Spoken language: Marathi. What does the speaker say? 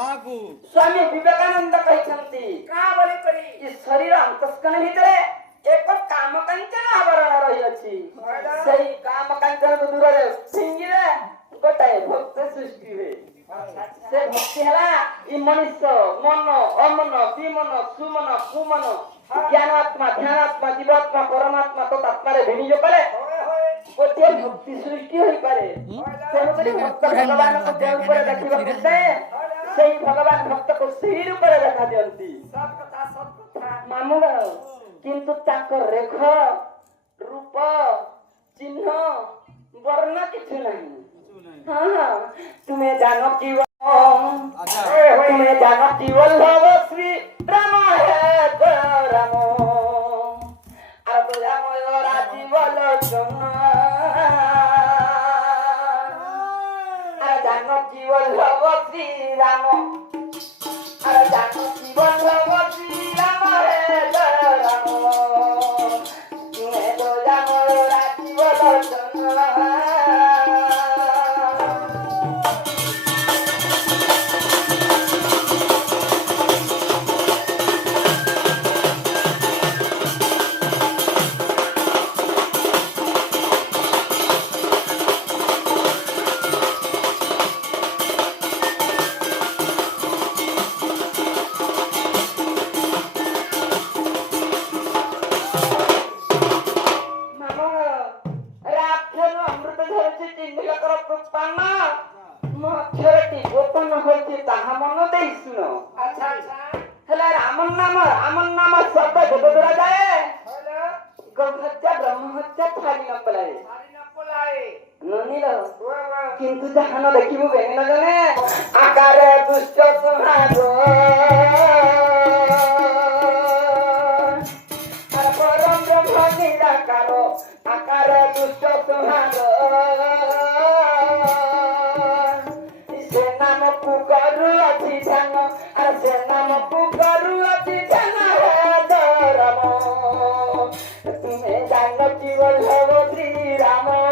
स्वामी विवेकानंद कहते शरीर अंतस्कन भितर एक काम कांचन आवरण रही अच्छी सही काम कांचन को दूर रे सिंगिले गोटाए भक्त सृष्टि हुए से भक्ति हला इ मनुष्य मन अमन विमन सुमन कुमन ज्ञानात्मा ध्यानात्मा जीवात्मा परमात्मा तो आत्मा रे विनियोग करे गोटे भक्ति सृष्टि होई पारे तेणुकरी भक्त भगवान को देव ऊपर देखिबा कुते सही भगवान भक्त को सही रूप रे देखा दियंती सब कथा मामू किंतु ताकर रेख रूप चिन्ह वर्ण किछु नहीं हाँ हाँ तुम्हें जानो जीवन तुम्हें जानो जीवन भव श्री राम है राम अब राम राजी बोलो जानो जीवन भव श्री राम जानो जीवन भव श्री राम है राम तुम्हें तो जानो राजी बोलो किंतु जहान देखिबु बेन जने आकार दुष्ट संहार परम ब्रह्म निराकार आकार दुष्ट संहार से नाम पुकारू अछि ध्यान से नाम पुकारू अछि ध्यान है धर्म तुम्हें जानो जीवन भव श्री राम